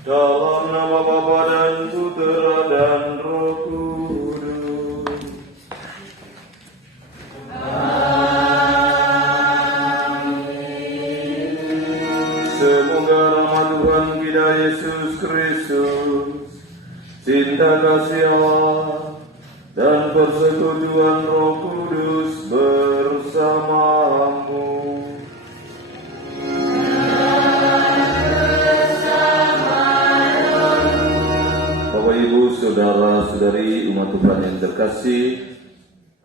Dalam nama Bapa dan Putera dan Roh Kudus. Amin. Semoga rahmat Tuhan kita Yesus Kristus, cinta kasih Allah, dan persekutuan Roh Kudus bersamamu. Bapak Ibu, saudara-saudari umat Tuhan yang terkasih,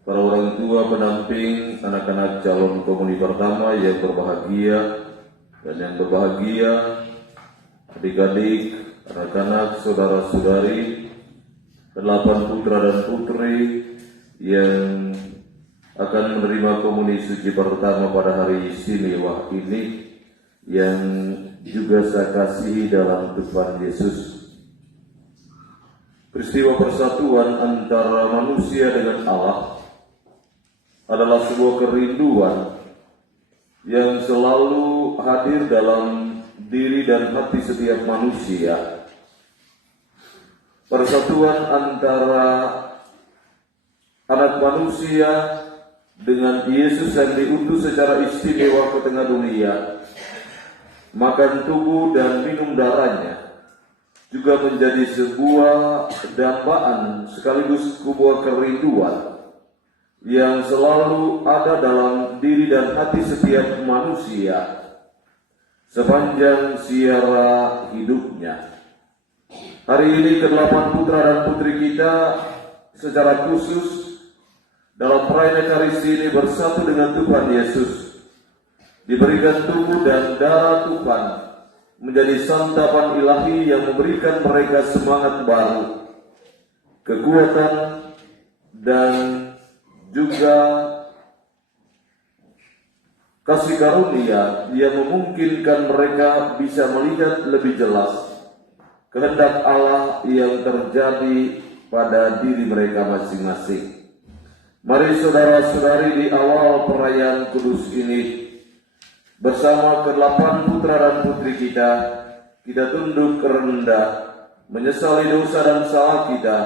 para orang tua penamping anak-anak calon komuni pertama yang berbahagia dan yang berbahagia, adik-adik, anak-anak, saudara-saudari, 8 putra dan putri yang akan menerima komuni suci pertama pada hari istimewa ini, yang juga saya kasihi dalam Tuhan Yesus. Peristiwa persatuan antara manusia dengan Allah adalah sebuah kerinduan yang selalu hadir dalam diri dan hati setiap manusia. Persatuan antara anak manusia dengan Yesus yang diutus secara istimewa ke tengah dunia, makan tubuh dan minum darahnya, juga menjadi sebuah dambaan sekaligus sebuah kerinduan yang selalu ada dalam diri dan hati setiap manusia sepanjang siara hidupnya. Hari ini ke-8 putra dan putri kita secara khusus dalam perayaan Ekaristi ini bersatu dengan Tuhan Yesus, diberikan tubuh dan darah Tuhan menjadi santapan ilahi yang memberikan mereka semangat baru, kekuatan, dan juga kasih karunia yang memungkinkan mereka bisa melihat lebih jelas kehendak Allah yang terjadi pada diri mereka masing-masing. Mari saudara-saudari, di awal perayaan kudus ini, bersama ke-8 putra dan putri kita tunduk rendah, menyesali dosa dan salah kita,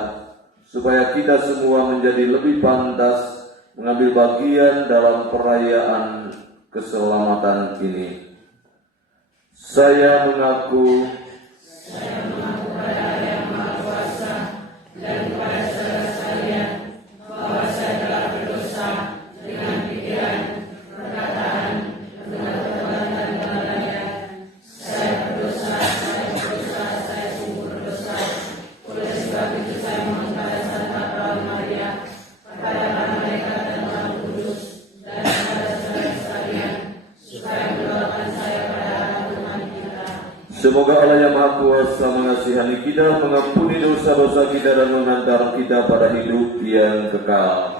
supaya kita semua menjadi lebih pantas mengambil bagian dalam perayaan keselamatan ini. Saya mengaku pada Yang Maha Kuasa dan kepada saudara sekalian bahwa saya telah berdosa dengan pikiran, perkataan, dengan perbuatan dan lalaian. Saya berdosa, saya sungguh berdosa. Oleh sebab itu saya mohon pada Santa Perawan Maria, kepada para malaikat dan Roh Kudus, dan kepada saudara sekalian, supaya mendoakan saya pada Allah Tuhan kita. Semoga Allah yang Maha Kuasa mengasihani kita, mengampuni dosa-dosa kita, dan mengantar kita pada hidup yang kekal.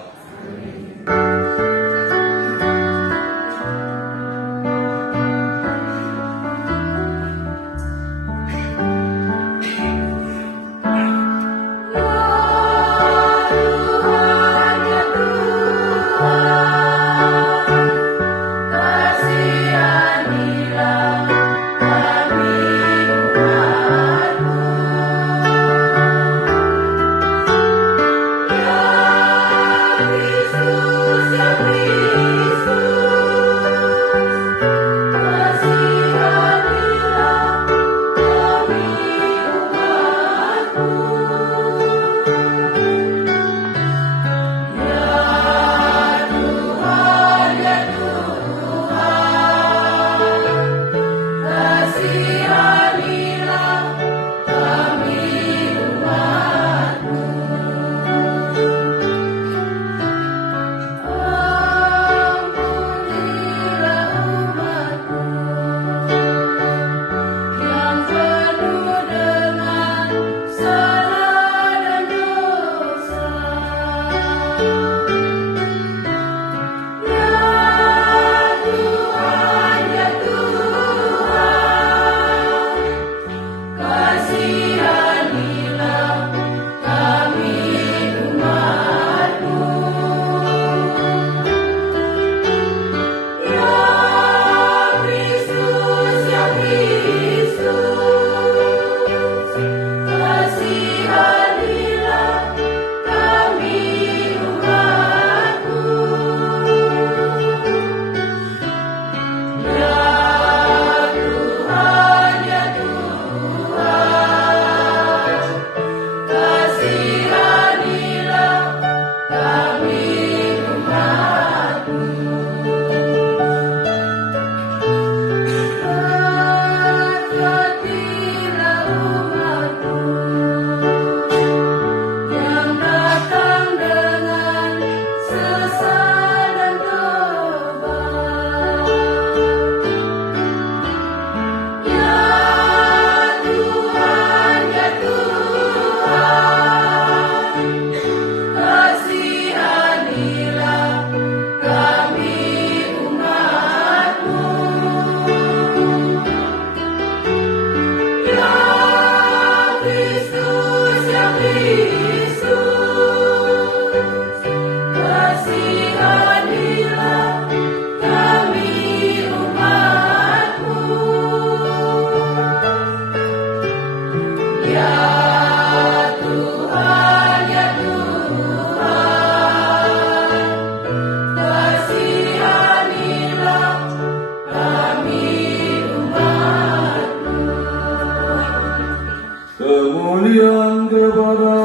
kemuliaan kepada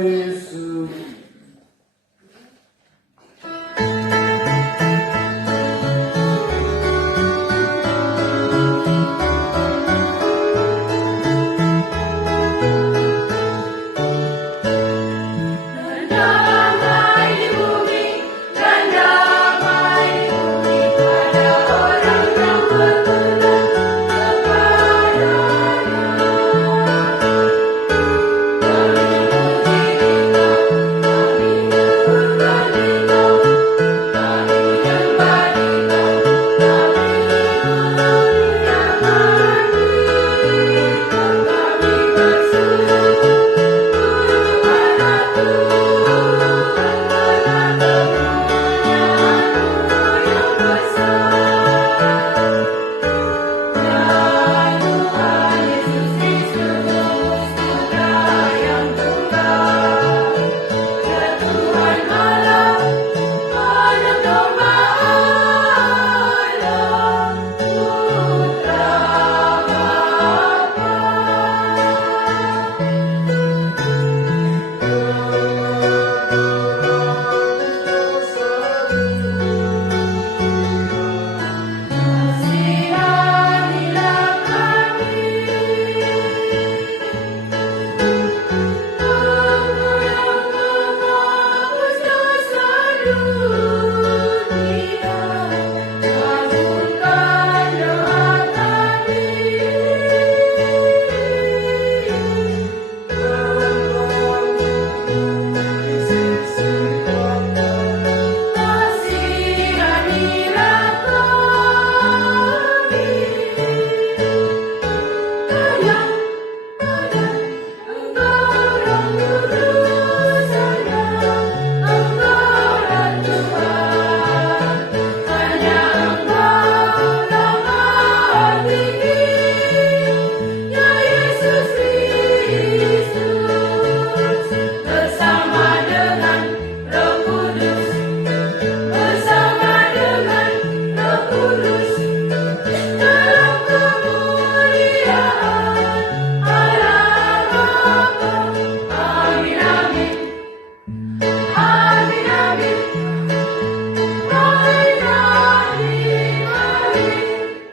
Yesus.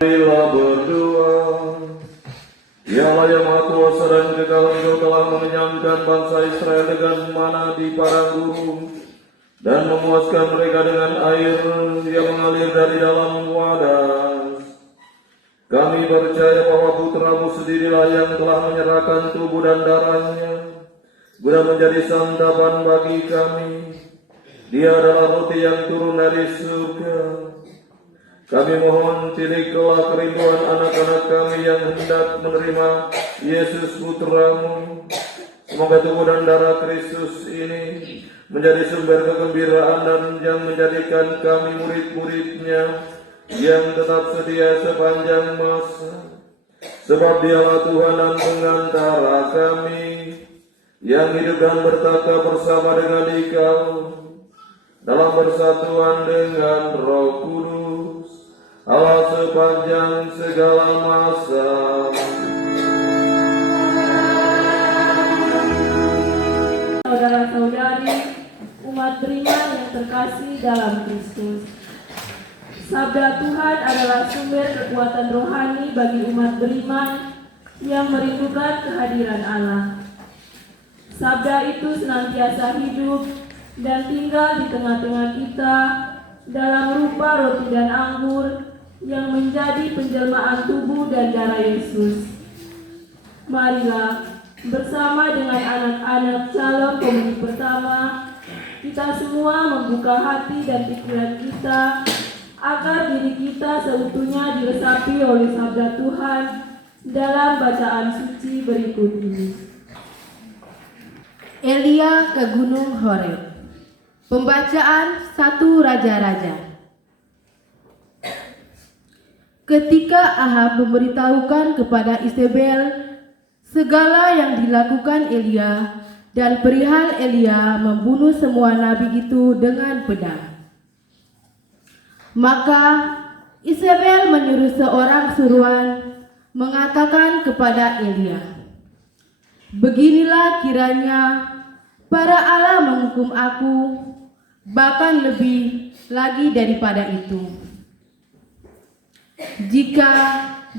Marilah berdoa. Dialah yang Maha Kuasa dan kekal, Engkau telah mengenyangkan bangsa Israel dengan mana di padang gurun dan memuaskan mereka dengan air yang mengalir dari dalam wadah. Kami percaya bahwa Putramu sendirilah yang telah menyerahkan tubuh dan darahnya guna menjadi santapan bagi kami. Dia adalah roti yang turun dari surga. Kami mohon tirikanlah kerinduan anak-anak kami yang hendak menerima Yesus Putramu. Semoga tubuh dan darah Kristus ini menjadi sumber kegembiraan dan yang menjadikan kami murid-muridnya yang tetap setia sepanjang masa. Sebab Dialah Tuhan dan pengantara kami yang hidup dan bertata bersama dengan Dikau dalam persatuan dengan Roh Kudus, Allah sepanjang segala masa. Saudara-saudari, umat beriman yang terkasih dalam Kristus, sabda Tuhan adalah sumber kekuatan rohani bagi umat beriman yang merindukan kehadiran Allah. Sabda itu senantiasa hidup dan tinggal di tengah-tengah kita dalam rupa roti dan anggur yang menjadi penjelmaan tubuh dan darah Yesus. Marilah bersama dengan anak-anak calon komuni pertama, kita semua membuka hati dan pikiran kita agar diri kita seutuhnya diresapi oleh sabda Tuhan dalam bacaan suci berikut ini. Elia ke Gunung Horeb. Pembacaan 1 Raja-Raja. Ketika Ahab memberitahukan kepada Isabel segala yang dilakukan Elia dan perihal Elia membunuh semua nabi itu dengan pedang, maka Isabel menyuruh seorang suruhan mengatakan kepada Elia, Beginilah kiranya para Allah menghukum aku, bahkan lebih lagi daripada itu. Jika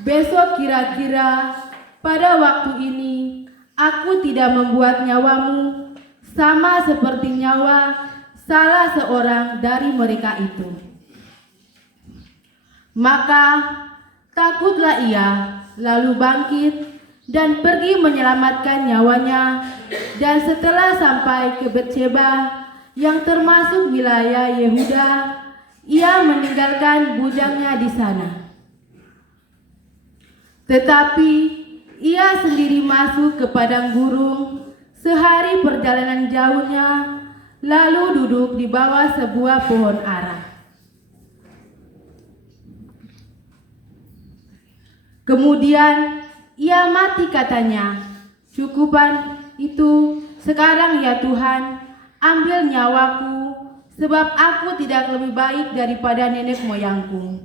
besok kira-kira pada waktu ini aku tidak membuat nyawamu sama seperti nyawa salah seorang dari mereka itu, maka takutlah ia lalu bangkit dan pergi menyelamatkan nyawanya, dan setelah sampai ke Betsheba yang termasuk wilayah Yehuda, ia meninggalkan bujangnya di sana. Tetapi ia sendiri masuk ke padang gurun sehari perjalanan jauhnya, lalu duduk di bawah sebuah pohon ara. Kemudian ia mati, katanya, "Cukupan itu, sekarang ya Tuhan, ambil nyawaku, sebab aku tidak lebih baik daripada nenek moyangku."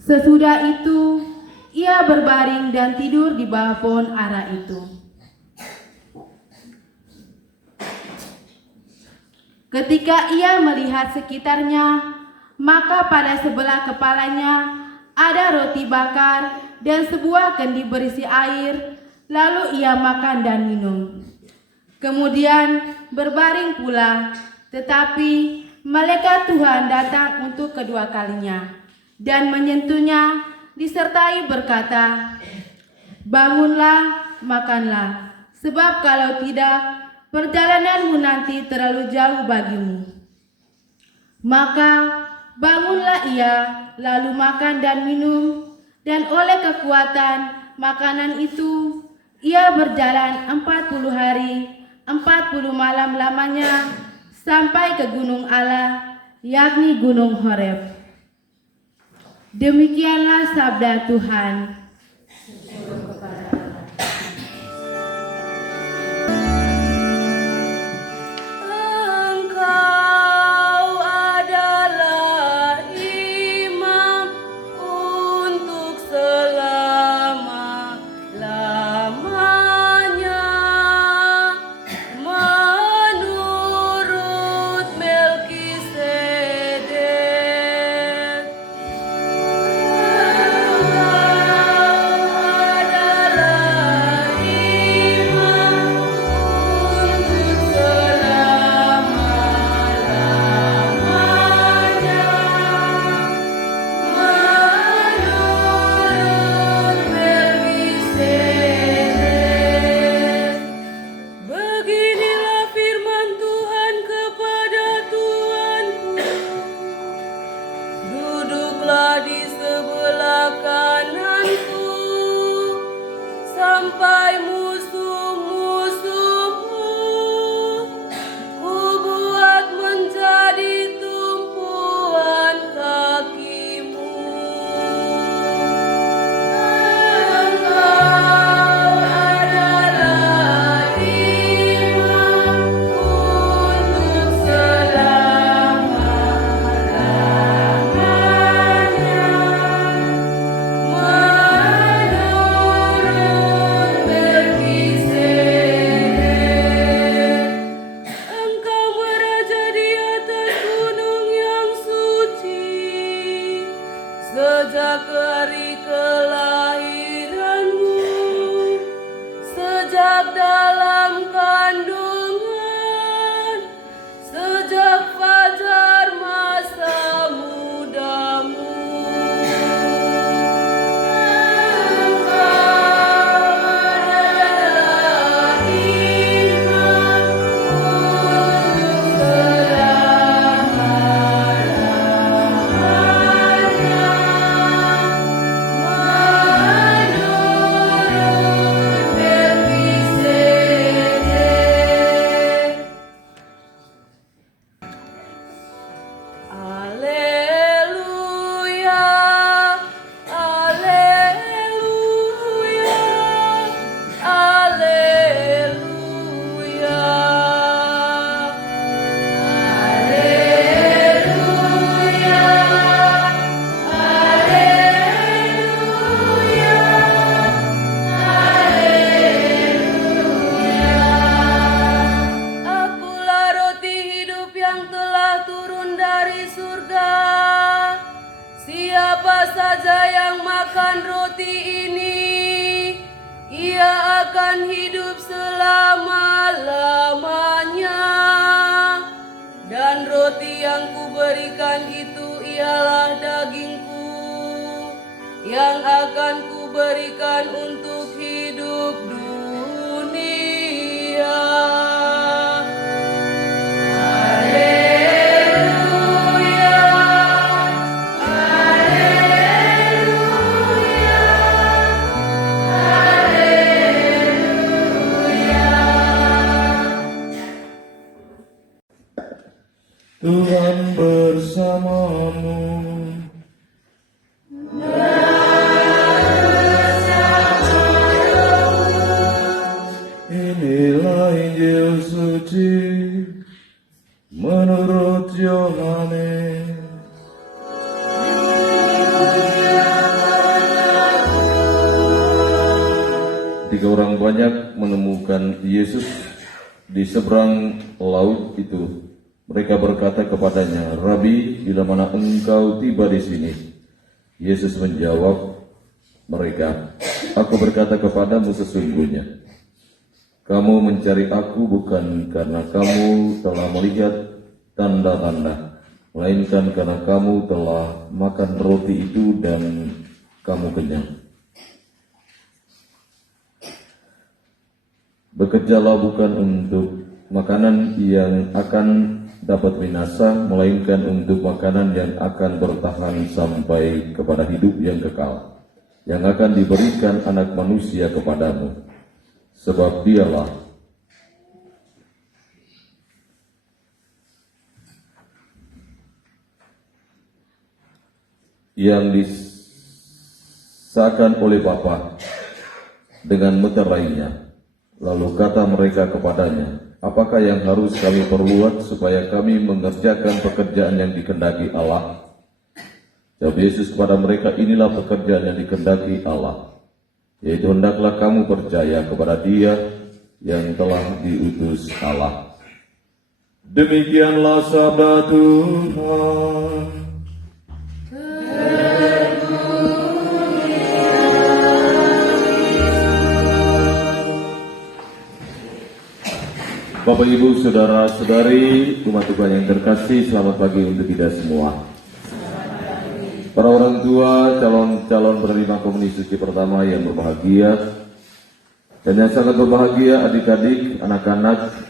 Sesudah itu ia berbaring dan tidur di bawah pohon ara itu. Ketika ia melihat sekitarnya, maka pada sebelah kepalanya ada roti bakar dan sebuah kendi berisi air, lalu ia makan dan minum. Kemudian berbaring pula, tetapi malaikat Tuhan datang untuk kedua kalinya dan menyentuhnya disertai berkata, "Bangunlah, makanlah, sebab kalau tidak, perjalananmu nanti terlalu jauh bagimu." Maka bangunlah ia, lalu makan dan minum, dan oleh kekuatan makanan itu ia berjalan 40 hari 40 malam lamanya sampai ke gunung Allah, yakni gunung Horeb. Demikianlah sabda Tuhan. hidup selama-lamanya. Dan roti yang kuberikan itu ialah dagingku yang akan kuberikan untuk hidup dunia. Haleluya, haleluya, haleluya. Tuhan bersamamu. Inilah Injil suci menurut Yohanes. Tiga orang banyak menemukan Yesus di seberang laut itu. Mereka berkata kepadanya, "Rabi, bila mana engkau tiba di sini?" Yesus menjawab mereka, "Aku berkata kepadamu sesungguhnya, kamu mencari aku bukan karena kamu telah melihat tanda-tanda, melainkan karena kamu telah makan roti itu dan kamu kenyang. Bekerjalah bukan untuk makanan yang akan dapat binasa, melainkan untuk makanan yang akan bertahan sampai kepada hidup yang kekal, yang akan diberikan Anak Manusia kepadamu. Sebab dialah yang disahkan oleh Bapa dengan meterainya." Lalu kata mereka kepadanya, "Apakah yang harus kami perbuat supaya kami mengerjakan pekerjaan yang dikehendaki Allah?" Jawab Yesus kepada mereka, "Inilah pekerjaan yang dikehendaki Allah, yaitu hendaklah kamu percaya kepada Dia yang telah diutus Allah." Demikianlah sabda Tuhan. Bapak, Ibu, Saudara-saudari, umat Tuhan yang terkasih, selamat pagi untuk kita semua. Para orang tua, calon-calon penerima komuni suci pertama yang berbahagia, dan yang sangat berbahagia adik-adik, anak-anak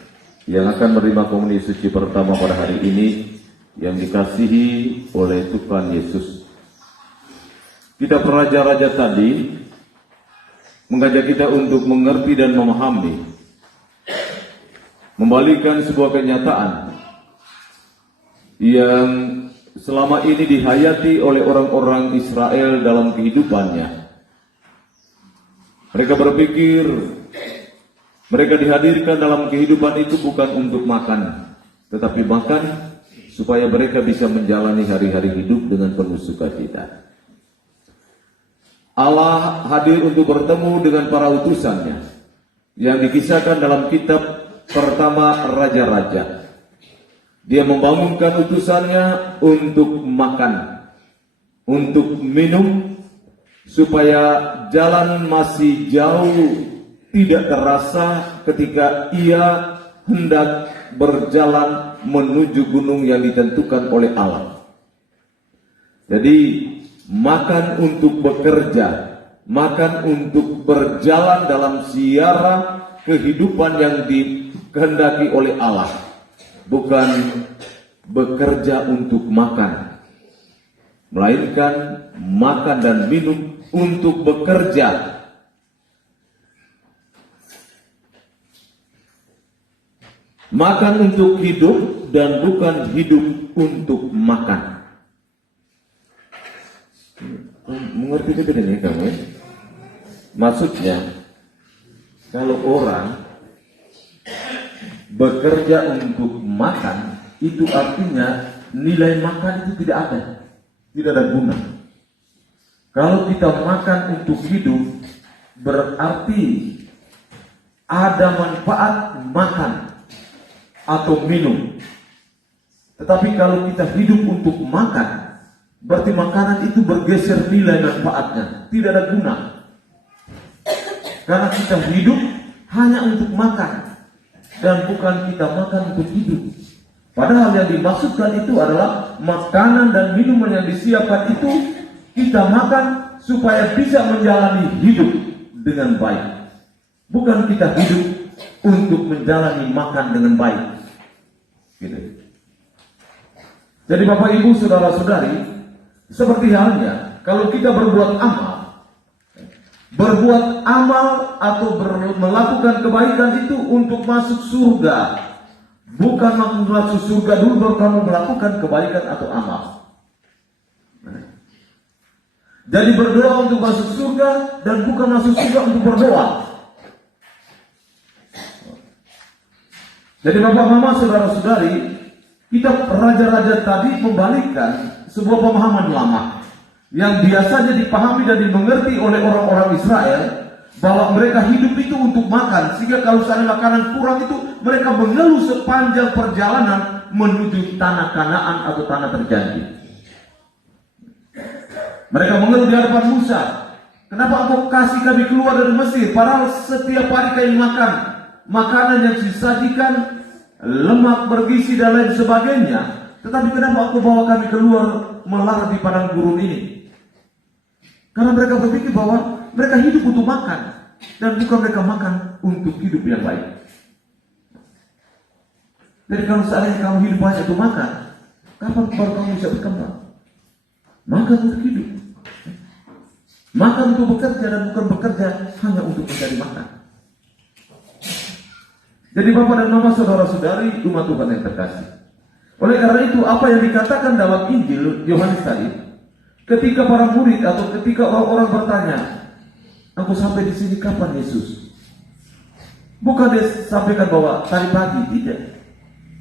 yang akan menerima komuni suci pertama pada hari ini, yang dikasihi oleh Tuhan Yesus. Kita raja-raja tadi mengajak kita untuk mengerti dan memahami, membalikan sebuah kenyataan yang selama ini dihayati oleh orang-orang Israel dalam kehidupannya. Mereka berpikir mereka dihadirkan dalam kehidupan itu bukan untuk makan, tetapi makan supaya mereka bisa menjalani hari-hari hidup dengan penuh sukacita. Allah hadir untuk bertemu dengan para utusannya yang dikisahkan dalam kitab pertama Raja-Raja. Dia membangunkan utusannya untuk makan, untuk minum, supaya jalan masih jauh tidak terasa ketika ia hendak berjalan menuju gunung yang ditentukan oleh Allah. Jadi makan untuk bekerja, makan untuk berjalan dalam siara kehidupan yang dikehendaki oleh Allah, bukan bekerja untuk makan, melainkan makan dan minum untuk bekerja. Makan untuk hidup dan bukan hidup untuk makan. Mengerti itu ini kamu? Maksudnya, kalau orang bekerja untuk makan, itu artinya nilai makan itu tidak ada, tidak ada guna. Kalau kita makan untuk hidup, berarti ada manfaat makan atau minum. Tetapi kalau kita hidup untuk makan, berarti makanan itu bergeser nilai manfaatnya, tidak ada guna. Karena kita hidup hanya untuk makan dan bukan kita makan untuk hidup. Padahal yang dimaksudkan itu adalah makanan dan minuman yang disiapkan itu kita makan supaya bisa menjalani hidup dengan baik. Bukan kita hidup untuk menjalani makan dengan baik. Gitu. Jadi Bapak Ibu Saudara-saudari, seperti halnya kalau kita berbuat amal atau melakukan kebaikan itu untuk masuk surga. Bukan masuk surga dulu baru kamu melakukan kebaikan atau amal. Jadi berdoa untuk masuk surga dan bukan masuk surga untuk berdoa. Jadi Bapak Mama Saudara-saudari, kita raja-raja tadi membalikkan sebuah pemahaman lama yang biasanya dipahami dan dimengerti oleh orang-orang Israel, bahwa mereka hidup itu untuk makan, sehingga kalau seandainya makanan kurang itu mereka mengeluh sepanjang perjalanan menuju tanah Kanaan atau tanah terjanji. Mereka mengeluh di hadapan Musa, kenapa engkau kasih kami keluar dari Mesir, padahal setiap hari kami makan makanan yang disajikan lemak bergizi dan lain sebagainya, tetapi kenapa engkau bawa kami keluar melarat di padang gurun ini? Karena mereka berpikir bahwa mereka hidup untuk makan dan bukan mereka makan untuk hidup yang baik. Jadi kalau seandainya kamu hidup hanya untuk makan, kapan baru kamu bisa berkembang? Makan untuk hidup, makan untuk bekerja dan bukan bekerja hanya untuk mencari makan. Jadi Bapak dan Mama Saudara-saudari umat Tuhan yang terkasih, oleh karena itu apa yang dikatakan dalam Injil Yohanes tadi, ketika para murid atau ketika orang-orang bertanya, "Aku sampai di sini kapan Yesus?" Bukan dia sampaikan bahwa tadi pagi, tidak.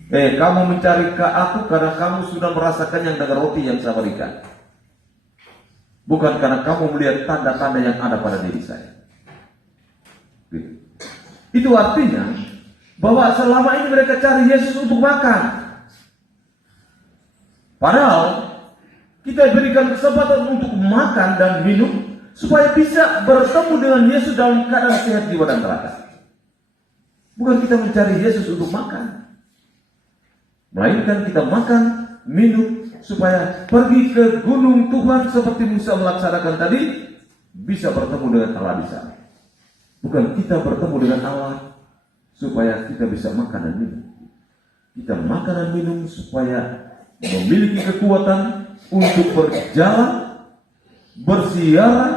Kamu mencari ke aku karena kamu sudah merasa kenyang dengan roti yang saya berikan. Bukan karena kamu melihat tanda-tanda yang ada pada diri saya. Itu artinya bahwa selama ini mereka cari Yesus untuk makan. Padahal kita berikan kesempatan untuk makan dan minum supaya bisa bertemu dengan Yesus dalam keadaan sehat jiwa dan raga. Bukan kita mencari Yesus untuk makan, melainkan kita makan, minum, supaya pergi ke gunung Tuhan seperti Musa melaksanakan tadi, bisa bertemu dengan Allah di sana. Bukan kita bertemu dengan Allah supaya kita bisa makan dan minum. Kita makan dan minum supaya memiliki kekuatan untuk berjalan, bersiaran,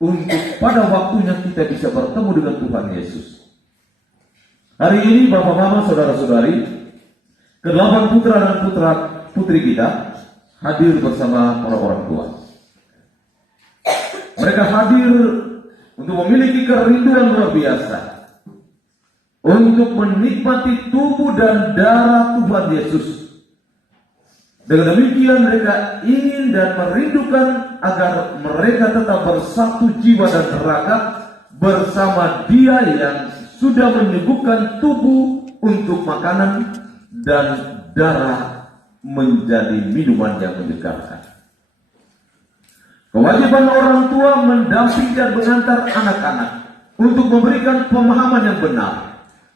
untuk pada waktunya kita bisa bertemu dengan Tuhan Yesus. Hari ini Bapak Mama Saudara-saudari, ke-8 putra dan putri kita hadir bersama para orang tua. Mereka hadir untuk memiliki kerinduan luar biasa untuk menikmati tubuh dan darah Tuhan Yesus. Dengan demikian mereka ingin dan merindukan agar mereka tetap bersatu jiwa dan raga bersama Dia yang sudah menyembuhkan tubuh untuk makanan dan darah menjadi minuman yang menyegarkan. Kewajiban orang tua mendampingi dan mengantar anak-anak untuk memberikan pemahaman yang benar.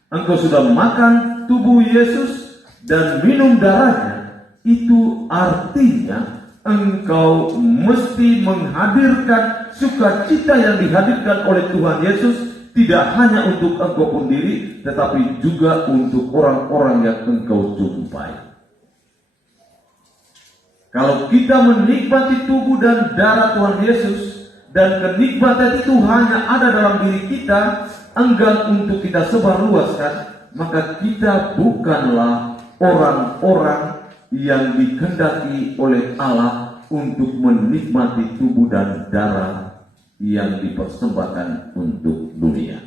Engkau sudah makan tubuh Yesus dan minum darahnya, itu artinya engkau mesti menghadirkan sukacita yang dihadirkan oleh Tuhan Yesus, tidak hanya untuk engkau sendiri, tetapi juga untuk orang-orang yang engkau jumpai. Kalau kita menikmati tubuh dan darah Tuhan Yesus, dan kenikmatan itu hanya ada dalam diri kita, enggan untuk kita sebarluaskan, maka kita bukanlah orang-orang yang dikehendaki oleh Allah untuk menikmati tubuh dan darah yang dipersembahkan untuk dunia.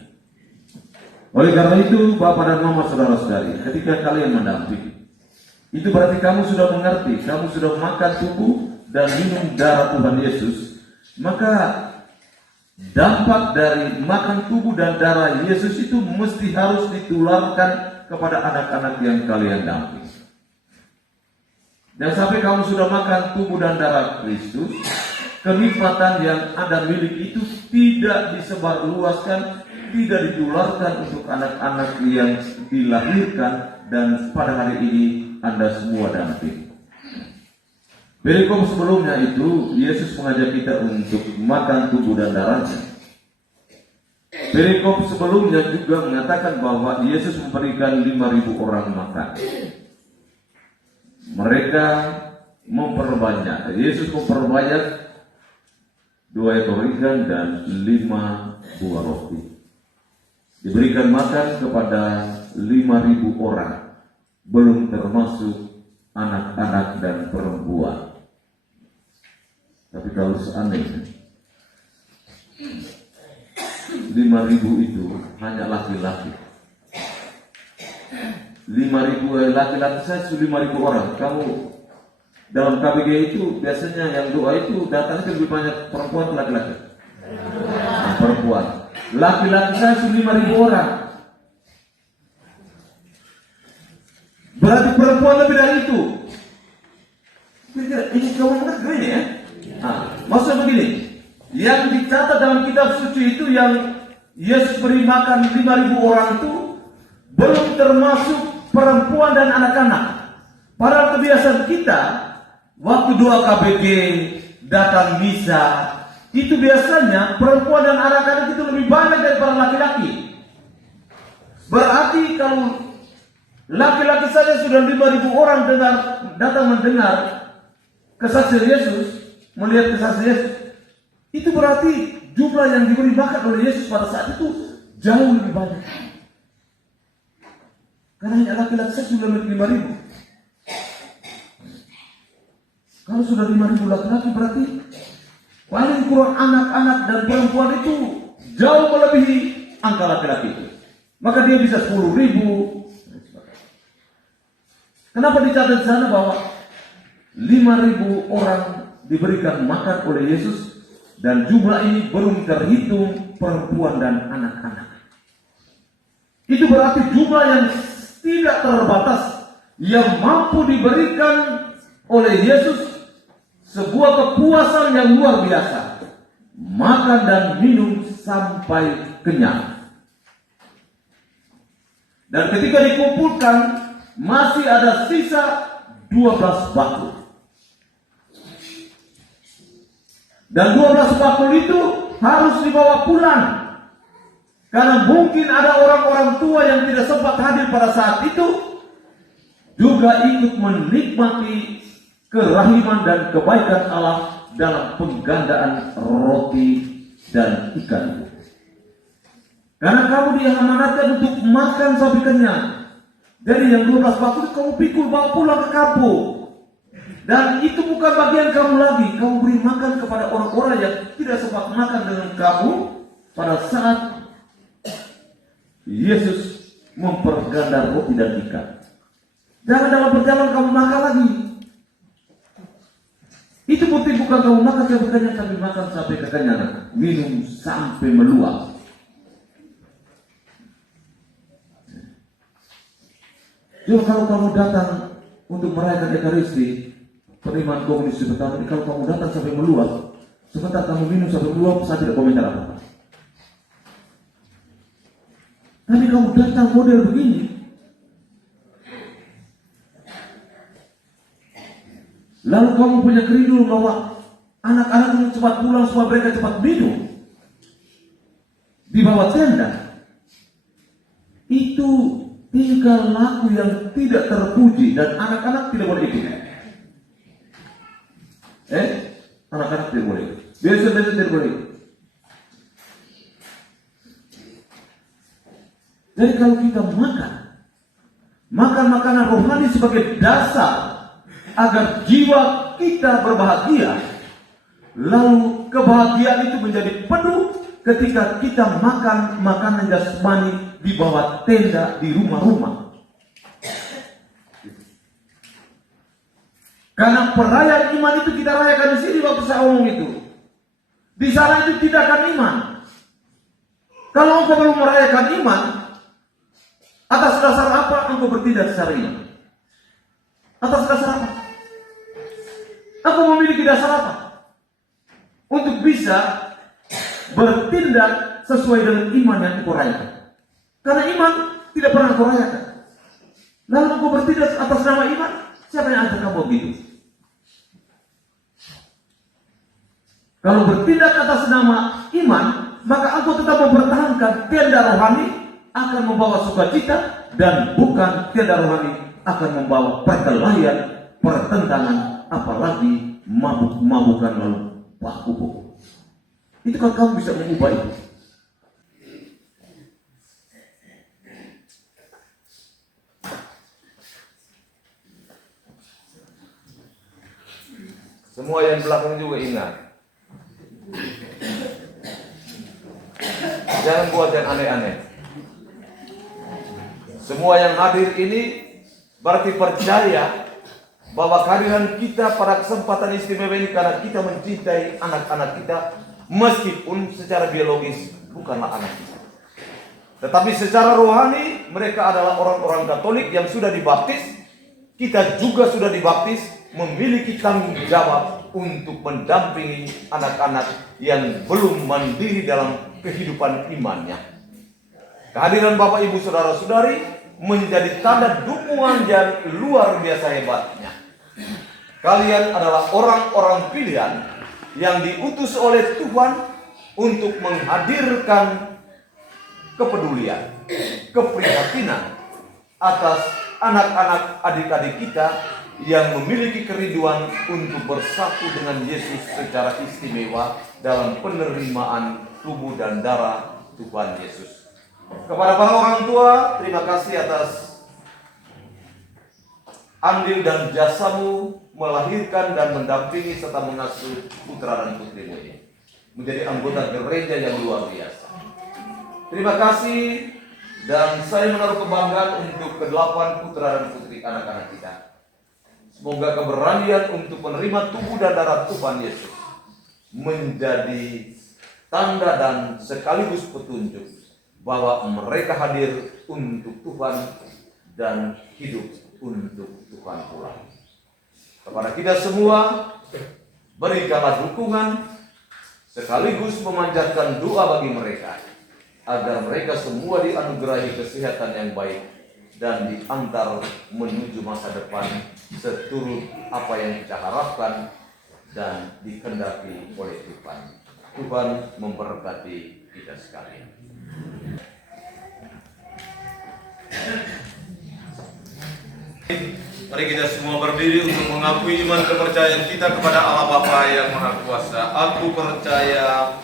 Oleh karena itu, Bapak dan Mama Saudara-saudari, ketika kalian mendampingi, itu berarti kamu sudah mengerti, kamu sudah makan tubuh dan minum darah Tuhan Yesus. Maka dampak dari makan tubuh dan darah Yesus itu mesti harus ditularkan kepada anak-anak yang kalian dampingi. Dan sampai kamu sudah makan tubuh dan darah Kristus, kenikmatan yang Anda miliki itu tidak disebarluaskan tidak ditularkan untuk anak-anak yang dilahirkan dan pada hari ini Anda semua damping. Perikop sebelumnya itu Yesus mengajak kita untuk makan tubuh dan darahnya. Perikop sebelumnya juga mengatakan bahwa Yesus memberikan 5.000 orang makan. Mereka memperbanyak. Yesus memperbanyak 2 ekor ikan dan 5 buah roti. Diberikan makan kepada 5.000 orang, belum termasuk anak-anak dan perempuan. Tapi kalau seandainya 5.000 itu hanya laki-laki, 5.000 laki-laki saja 5.000 orang. Kamu dalam KBG itu biasanya yang doa itu datangnya lebih banyak perempuan atau laki-laki? Perempuan. Laki-laki saya 5.000 orang. Berarti perempuan lebih dari itu. Ini kamu mengerti ini ya? Maksudnya begini, yang dicatat dalam kitab suci itu yang Yesus beri makan 5.000 orang itu belum termasuk perempuan dan anak-anak. Padahal kebiasaan kita waktu doa KBG, datang misa, itu biasanya perempuan dan anak-anak itu lebih banyak daripada laki-laki. Berarti kalau laki-laki saja sudah 5.000 orang datang mendengar kesaksian Yesus, melihat kesaksian Yesus, itu berarti jumlah yang diberi makan oleh Yesus pada saat itu jauh lebih banyak. Karena hanya laki-laki saja sudah 5.000. Kalau sudah 5.000 laki-laki berarti paling kurang anak-anak dan perempuan itu jauh melebihi angka laki-laki itu. Maka dia bisa 10.000. Kenapa dicatat di sana bahwa 5.000 orang diberikan makan oleh Yesus dan jumlah ini belum terhitung perempuan dan anak-anak. Itu berarti jumlah yang tidak terbatas yang mampu diberikan oleh Yesus, sebuah kepuasan yang luar biasa. Makan dan minum sampai kenyang. Dan ketika dikumpulkan masih ada sisa 12 bakul. Dan 12 bakul itu harus dibawa pulang. Karena mungkin ada orang-orang tua yang tidak sempat hadir pada saat itu juga ikut menikmati kerahiman dan kebaikan Allah dalam penggandaan roti dan ikan. Karena kamu diamanatkan untuk makan sampai kenyang. Jadi yang 12 bakul kamu pikul bawa pulang ke kampung. Dan itu bukan bagian kamu lagi. Kamu beri makan kepada orang-orang yang tidak sempat makan dengan kamu pada saat Yesus memperganda roti dan ikan. Jangan dalam perjalanan kamu makan lagi. Itu bukti bukan kamu makan sampai kenyang, tapi makan sampai kekenyangan, minum sampai meluap. Jadi kalau kamu datang untuk merayakan Ekaristi, penerimaan komunisi pertama ini, kalau kamu datang sampai meluap, sebentar kamu minum sampai meluap, saya tidak komentar apa-apa. Tapi kamu datang model begini, lalu kamu punya kerinduan bahwa anak-anak ini cepat pulang supaya mereka cepat minum di bawah tenda. Itu tingkah laku yang tidak terpuji dan anak-anak tidak boleh ikut. Anak-anak tidak boleh. Biasa-biasa tidak boleh. Jadi kalau kita makan makanan rohani sebagai dasar agar jiwa kita berbahagia, lalu kebahagiaan itu menjadi penuh ketika kita makan makanan jasmani di bawah tenda di rumah-rumah. Karena perayaan iman itu kita rayakan di sini waktu saya omong itu. Di sana itu tidak akan iman. Kalau engkau belum merayakan iman, atas dasar apa engkau bertindak secara iman? Atas dasar apa? Engkau memiliki dasar apa untuk bisa bertindak sesuai dengan iman yang kau rayakan. Karena iman tidak pernah kau rayakan. Lalu kau bertindak atas nama iman, siapa yang akan kamu begitu? Kalau bertindak atas nama iman, maka aku tetap mempertahankan tenda rohani akan membawa sukacita, dan bukan tenda rohani akan membawa perkelahian, pertentangan, apalagi mabuk-mabukan lalu baku-baku. Itu kan kamu bisa mengubah itu. Semua yang belakang juga ingat. Jangan buat yang aneh-aneh. Semua yang hadir ini berarti percaya bahwa kehadiran kita pada kesempatan istimewa ini karena kita mencintai anak-anak kita, meskipun secara biologis bukanlah anak kita. Tetapi secara rohani mereka adalah orang-orang Katolik yang sudah dibaptis. Kita juga sudah dibaptis, memiliki tanggung jawab untuk mendampingi anak-anak yang belum mandiri dalam kehidupan imannya. Kehadiran Bapak Ibu Saudara-saudari menjadi tanda dukungan yang luar biasa hebatnya. Kalian adalah orang-orang pilihan yang diutus oleh Tuhan untuk menghadirkan kepedulian, keprihatinan atas anak-anak adik-adik kita yang memiliki kerinduan untuk bersatu dengan Yesus secara istimewa dalam penerimaan tubuh dan darah Tuhan Yesus. Kepada para orang tua, terima kasih atas andil dan jasamu melahirkan dan mendampingi serta mengasuh putra dan putrimu ini menjadi anggota gereja yang luar biasa. Terima kasih, dan saya menaruh kebanggaan untuk ke-8 putra dan putri anak-anak kita. Semoga keberanian untuk menerima tubuh dan darah Tuhan Yesus menjadi tanda dan sekaligus petunjuk bahwa mereka hadir untuk Tuhan dan hidup untuk Tuhan pula. Kepada kita semua, berikanlah dukungan sekaligus memanjatkan doa bagi mereka agar mereka semua dianugerahi kesehatan yang baik dan diantar menuju masa depan seturut apa yang kita harapkan dan dikehendaki oleh Tuhan. Tuhan memberkati kita sekalian. Mari kita semua berdiri untuk mengakui iman kepercayaan kita kepada Allah Bapa yang Maha Kuasa. Aku percaya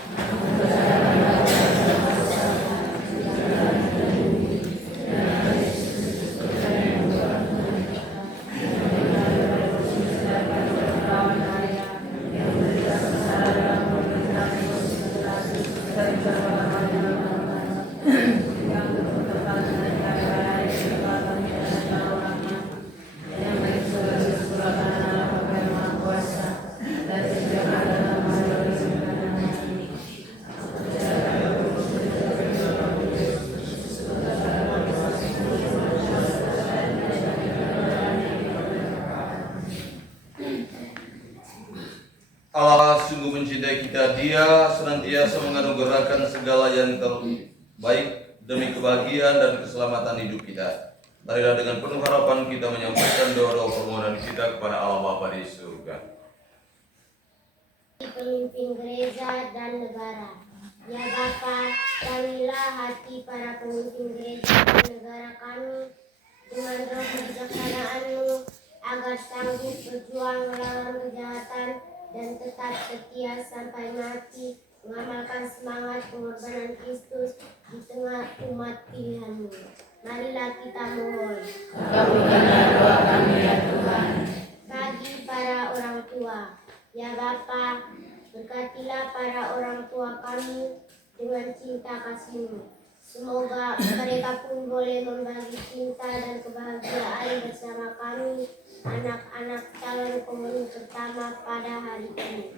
Allah sungguh mencintai kita. Dia senantiasa menganugerahkan segala yang terbaik demi kebahagiaan dan keselamatan hidup kita. Marilah dengan penuh harapan kita menyampaikan doa-doa permohonan kita kepada Allah Bapa di surga. Pemimpin gereja dan negara. Ya Bapa, dawilah hati para pemimpin gereja dan negara kami dengan roh kebijaksanaan-Mu agar sanggup berjuang melawan kejahatan dan tetap setia sampai mati, mengamalkan semangat pengorbanan Kristus di tengah umat pilihan-Mu. Marilah kita mohon. Kabulkanlah doa kami ya Tuhan. Bagi para orang tua, ya Bapa, berkatilah para orang tua kami dengan cinta kasih-Mu. Semoga mereka pun boleh membagi cinta dan kebahagiaan bersama kami, anak-anak calon penghuni pertama pada hari ini.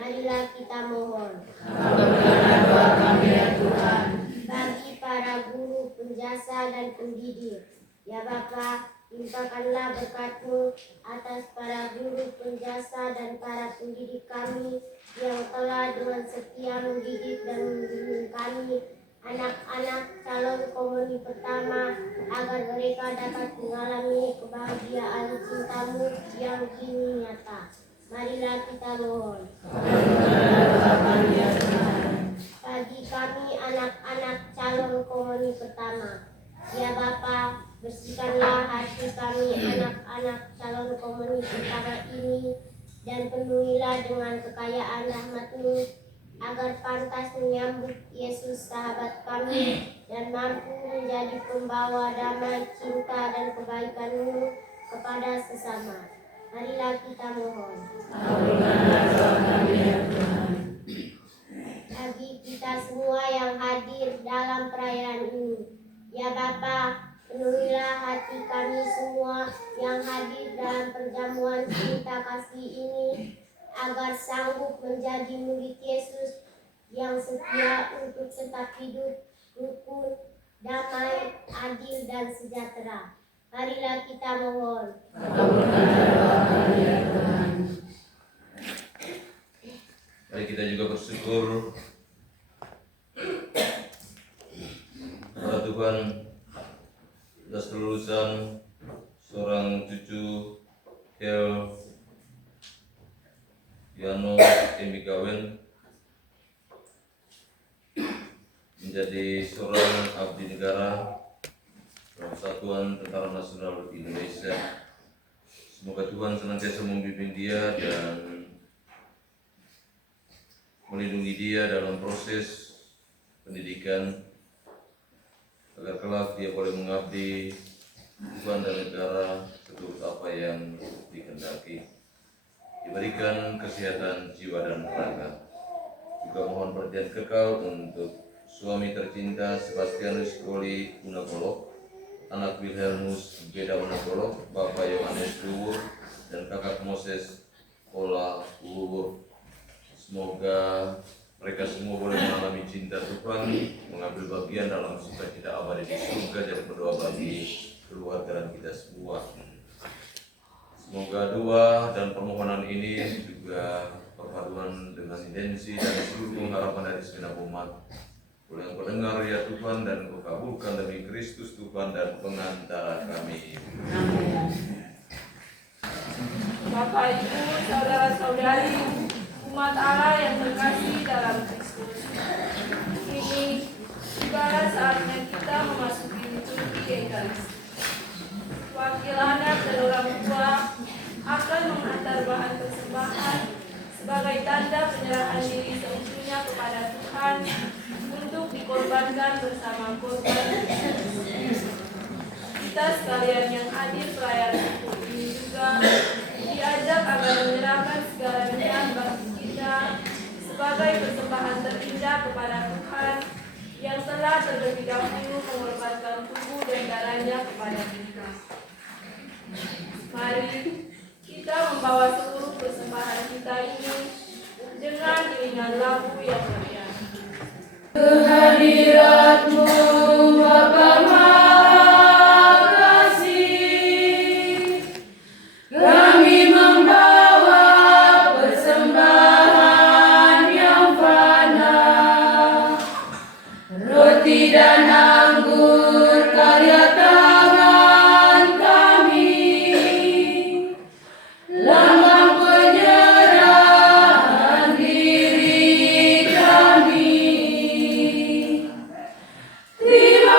Marilah kita mohon. Kabulkanlah doa kami ya Tuhan. Bagi para guru, penjasa dan pendidik, ya Bapa, Limpahkanlah berkat-Mu atas para guru, penjasa, dan para pendidik kami yang telah dengan setia mendidik dan membimbing kami, anak-anak calon komuni pertama, agar mereka dapat mengalami kebahagiaan cinta-Mu yang kini nyata. Marilah kita mohon. Bagi kami anak-anak calon komuni pertama, ya Bapa, bersihkanlah hati kami anak-anak calon komuni pertama ini, dan penuhilah dengan kekayaan rahmat-Mu, agar pantas menyambut Yesus sahabat kami, dan mampu menjadi pembawa damai, cinta, dan kebaikan-Mu kepada sesama. Marilah kita mohon. Bagi kita semua yang hadir dalam perayaan ini, ya Bapa, penuhilah hati kami semua yang hadir dalam perjamuan cinta kasih ini, agar sanggup menjadi murid Yesus yang setia untuk tetap hidup rukun, damai, adil, dan sejahtera. Marilah kita mohon. Mari kita juga bersyukur kepada Tuhan atas kelulusan seorang cucu Kel Yano Emigawen menjadi seorang abdi negara dalam Satuan Tentara Nasional Indonesia. Semoga Tuhan senantiasa membimbing dia dan melindungi dia dalam proses pendidikan, agar kelak dia boleh mengabdi Tuhan dan negara seturut apa yang dikehendaki. Diberikan kesehatan jiwa dan raga. Juga mohon perhatian kekal untuk suami tercinta Sebastianus Roli Unagolok, anak Wilhelmus Beda Unagolok, Bapak Yohanes Luhur, dan kakak Moses Ola Luhur. Semoga mereka semua boleh mengalami cinta Tuhan, mengambil bagian dalam sukacita abadi di surga, dan berdoa bagi keluarga dan kita semua. Semoga doa dan permohonan ini juga perpaduan dengan intensi dan seluruh pengharapan dari segenap umat. Oleh yang pendengar ya Tuhan, dan Kau kabulkan demi Kristus Tuhan dan pengantara kami. Bapak, Ibu, saudara-saudari, umat Allah yang terkasih dalam Kristus. Ini tibalah saatnya kita memasuki liturgi Ekaristi. Wakil anak dan orang tua akan mengantar bahan persembahan sebagai tanda penyerahan diri seutuhnya kepada Tuhan untuk dikorbankan bersama korban. Kita sekalian yang hadir perayaan ini juga diajak agar menyerahkan segala niat bagi kita sebagai persembahan terindah kepada Tuhan yang telah terlebih dahulu mengorbankan tubuh dan darahnya kepada kita. Mari kita membawa seluruh persembahan kita ini dengan iringan lagu yang meriah. Kehadirat-Mu Bapa Maha Kasih, kami membawa persembahan yang fana, roti dan anggur karya tangan kami, lambang penyerahan diri kami. Terima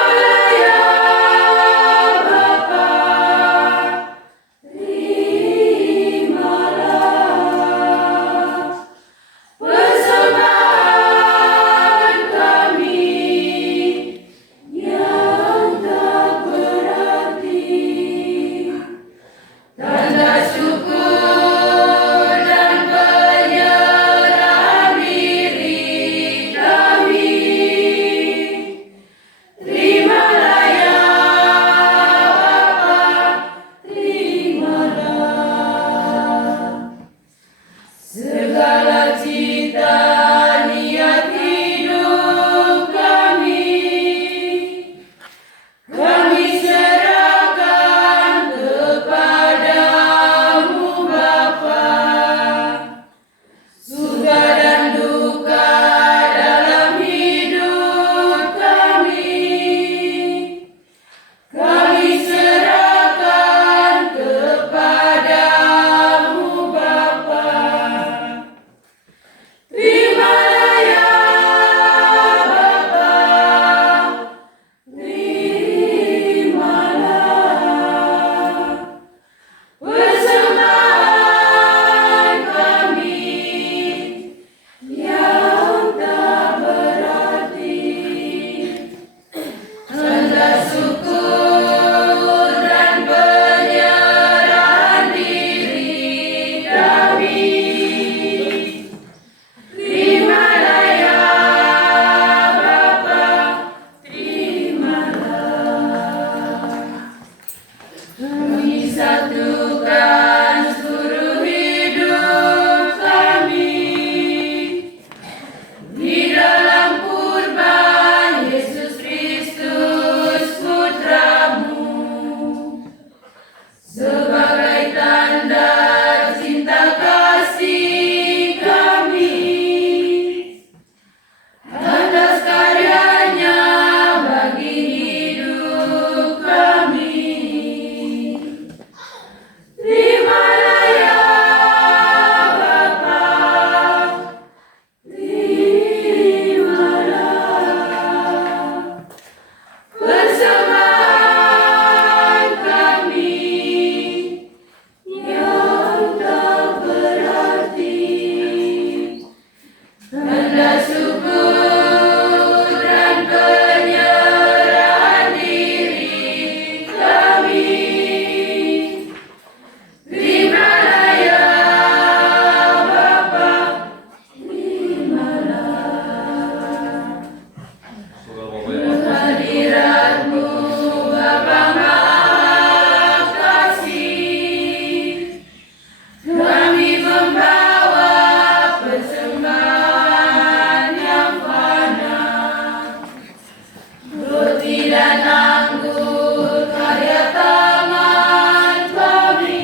kopi dan anggur karya tangan kami,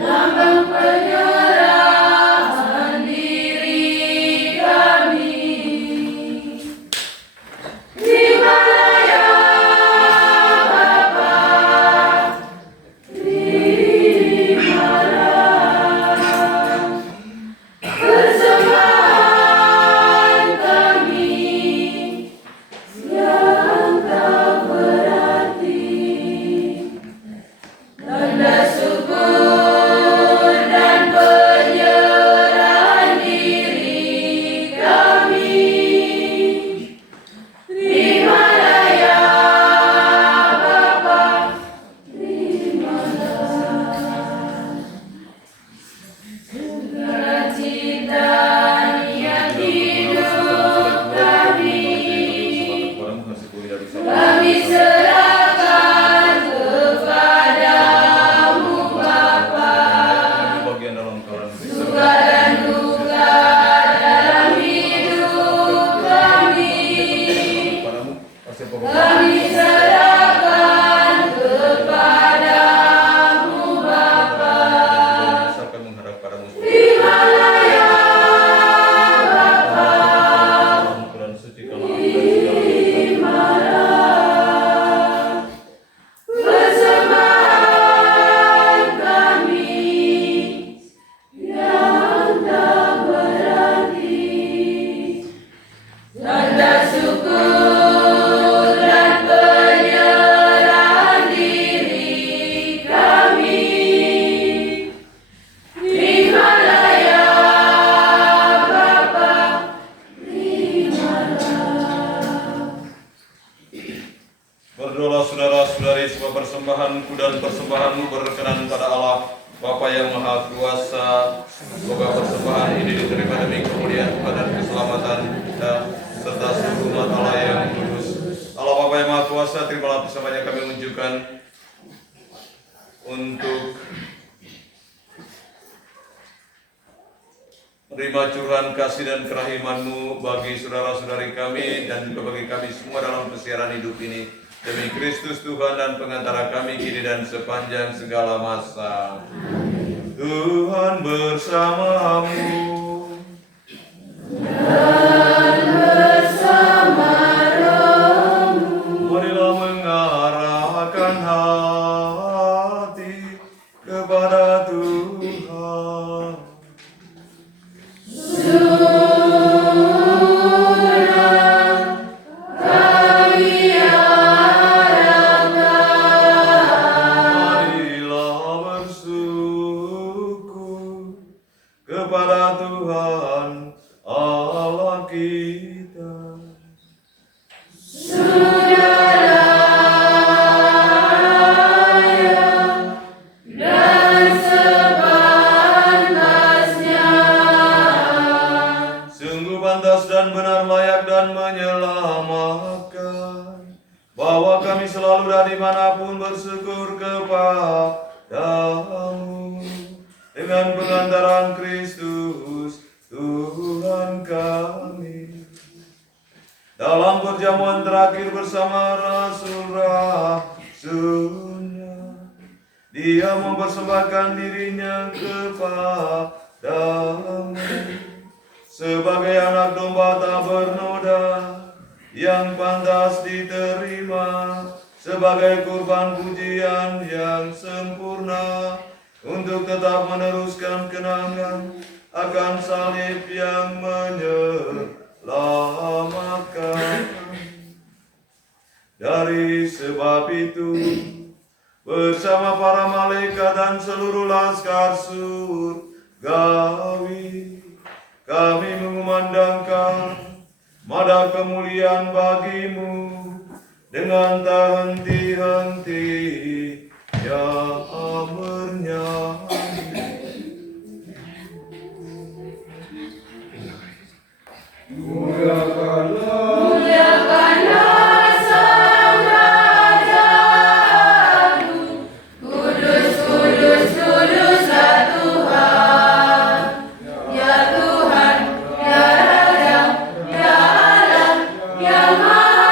lambang penyerahan diri kami. Terimalah ya Bapa, terimalah persembahan kami yang tak berarti, tanda syukur dan penyerahan diri kami. Terimalah ya Bapa, terimalah segala ciptaan yang hidup kami. Kami serahkan kepadamu Bapa, bagian dalam Tuhan suka dan duka dalam hidup kami. padamu kasih pokok Kami serahkan kepadamu Bapa. akan menghadap padamu. Terimalah ya Tuhan suci kami terimalah persembahan kami yang tak berarti, tanda syukur dan penyerahan diri kami. Terimalah ya Bapa, terimalah. Berdoalah saudara-saudari supaya persembahanku dan persembahanmu berkenan pada Allah Bapa yang Maha Kuasa. Semoga persembahan ini diterima demi kemuliaan Tuhan dan keselamatan kita serta seluruh umat Allah yang kudus. Allah Bapa yang Maha Kuasa, terimalah persembahan yang kami unjukkan untuk menerima curahan kasih dan kerahiman-Mu bagi saudara-saudari kami dan juga bagi kami semua dalam kesiaran hidup ini. Demi Kristus Tuhan dan pengantara kami kini dan sepanjang segala masa. Tuhan bersamamu. Marilah mengarahkan hati kepada Tuhan. Marilah bersyukur kepada Tuhan Allah kita. Dan sepantasnya, Sungguh pantas dan benar, layak dan menyelamatkan, bahwa kami selalu dan dimanapun bersyukur kepadamu dengan pengantaran Kristus Tuhan kami. Dalam perjamuan terakhir bersama rasul-rasulnya, Dia mempersembahkan dirinya kepadamu sebagai anak domba tak bernoda yang pantas diterima sebagai kurban pujian yang sempurna untuk tetap meneruskan kenangan akan salib yang menyelamatkan. Dari sebab itu, bersama para malaikat dan seluruh laskar surgawi, kami mengumandangkan mada kemuliaan bagimu dengan tak henti-henti yang bernyanyi. muliakanlah Sang Raja-Mu. Kudus, kudus, kuduslah Tuhan. Ya Tuhan, ya Raja, ya Allah, yang Maha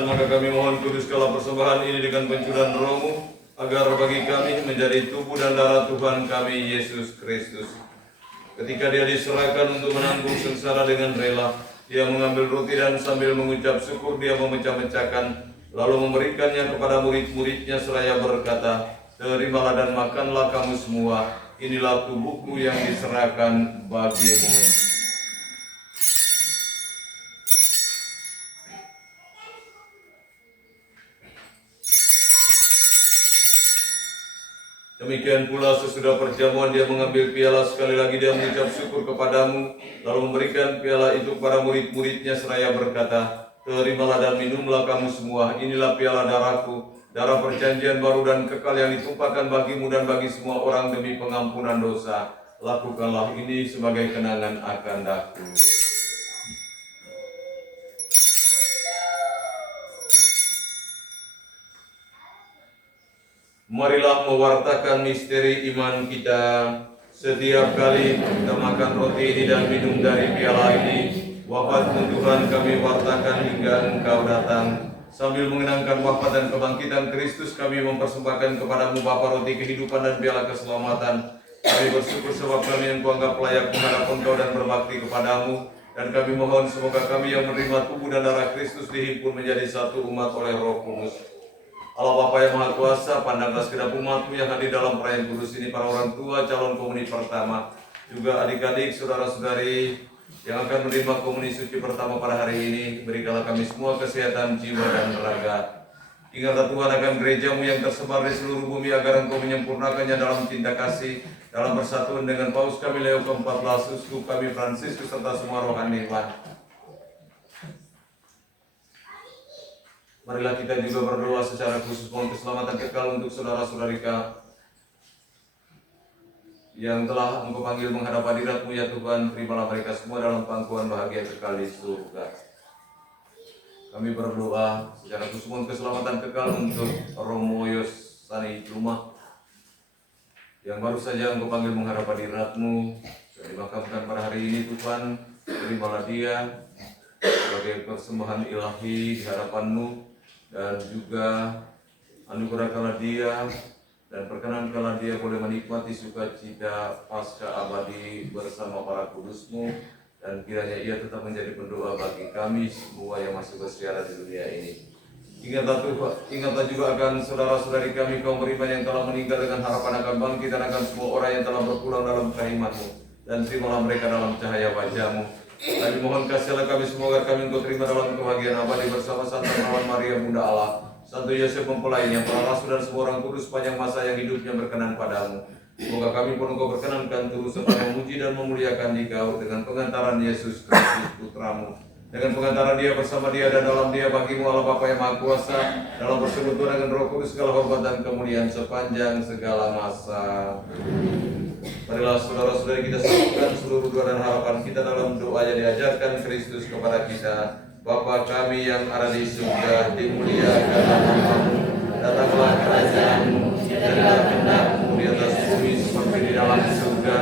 Tuhan, maka kami mohon kuduskanlah persembahan ini dengan pencurahan Roh-Mu, agar bagi kami menjadi tubuh dan darah Tuhan kami Yesus Kristus. Ketika dia diserahkan untuk menanggung sengsara dengan rela, dia mengambil roti dan sambil mengucap syukur dia memecah-mecahkan, lalu memberikannya kepada murid-muridnya seraya berkata, "Terimalah dan makanlah kamu semua, inilah tubuhku yang diserahkan bagimu." Demikian pula sesudah perjamuan dia mengambil piala, sekali lagi dia mengucap syukur kepadamu, lalu memberikan piala itu kepada murid-muridnya seraya berkata, "Terimalah dan minumlah kamu semua, inilah piala darahku, darah perjanjian baru dan kekal yang ditumpahkan bagimu dan bagi semua orang demi pengampunan dosa. Lakukanlah ini sebagai kenangan akan aku." Marilah mewartakan misteri iman kita. Setiap kali kita makan roti ini dan minum dari piala ini, wafat-Mu Tuhan kami wartakan hingga Engkau datang. Sambil mengenangkan wafat dan kebangkitan Kristus, kami mempersembahkan kepadamu Bapa roti kehidupan dan piala keselamatan. Kami bersyukur sebab kami yang Kau anggap layak menghadap Engkau dan berbakti kepadamu. Dan kami mohon semoga kami yang menerima tubuh dan darah Kristus dihimpun menjadi satu umat oleh Roh Kudus. Allah Bapa yang Maha Kuasa, pandanglah segenap umat-Mu yang hadir dalam perayaan kudus ini, para orang tua calon komuni pertama, juga adik-adik, saudara-saudari yang akan menerima komuni suci pertama pada hari ini. Berikanlah kami semua kesehatan jiwa dan raga. Ingatlah Tuhan akan gereja-Mu yang tersebar di seluruh bumi, agar Engkau menyempurnakannya dalam cinta kasih, dalam persatuan dengan Paus kami Leo ke-14, Uskup kami Fransiskus, serta semua rohaniwan. Marilah kita juga berdoa secara khusus mohon keselamatan kekal untuk saudara-saudari yang telah Engkau panggil menghadap hadirat-Mu ya Tuhan. Terimalah mereka semua dalam pangkuan bahagia kekal di surga. Kami berdoa secara khusus mohon keselamatan kekal untuk Romo Yos Sani Lumah yang baru saja Engkau panggil menghadap hadirat-Mu dan dimakamkan pada hari ini Tuhan. Terimalah dia sebagai persembahan ilahi di hadapan-Mu, dan juga anugerahkanlah dia dan perkenankanlah dia boleh menikmati sukacita pasca abadi bersama para kudus-Mu, dan kiranya ia tetap menjadi pendoa bagi kami semua yang masih bersiaran di dunia ini. Ingatlah juga akan saudara-saudari kami kaum beriman yang telah meninggal dengan harapan akan bangkit, dan akan semua orang yang telah berpulang dalam kerahiman-Mu, dan terimalah mereka dalam cahaya wajah-Mu. Kami mohon kasihlah kami semua agar kami Engkau terima dalam kebahagiaan abadi bersama Santa Perawan Maria Bunda Allah, Santo Yosef mempelainya, para rasul dan semua orang kudus sepanjang masa yang hidupnya berkenan padamu. Semoga kami pun Engkau berkenankan turut serta memuji dan memuliakan Dikau dengan pengantaran Yesus Kristus Putra-Mu, dengan pengantaran dia bersama dia dan dalam dia bagimu Allah Bapa yang Maha Kuasa, dalam persekutuan dengan Roh Kudus segala hormat dan kemuliaan sepanjang segala masa. Marilah saudara-saudari kita satukan seluruh doa dan harapan kita dalam doa yang diajarkan Kristus kepada kita. Bapa kami yang ada di surga, dimuliakan nama-Mu, datanglah kerajaan-Mu, jadilah kehendak-Mu di atas bumi seperti di dalam surga.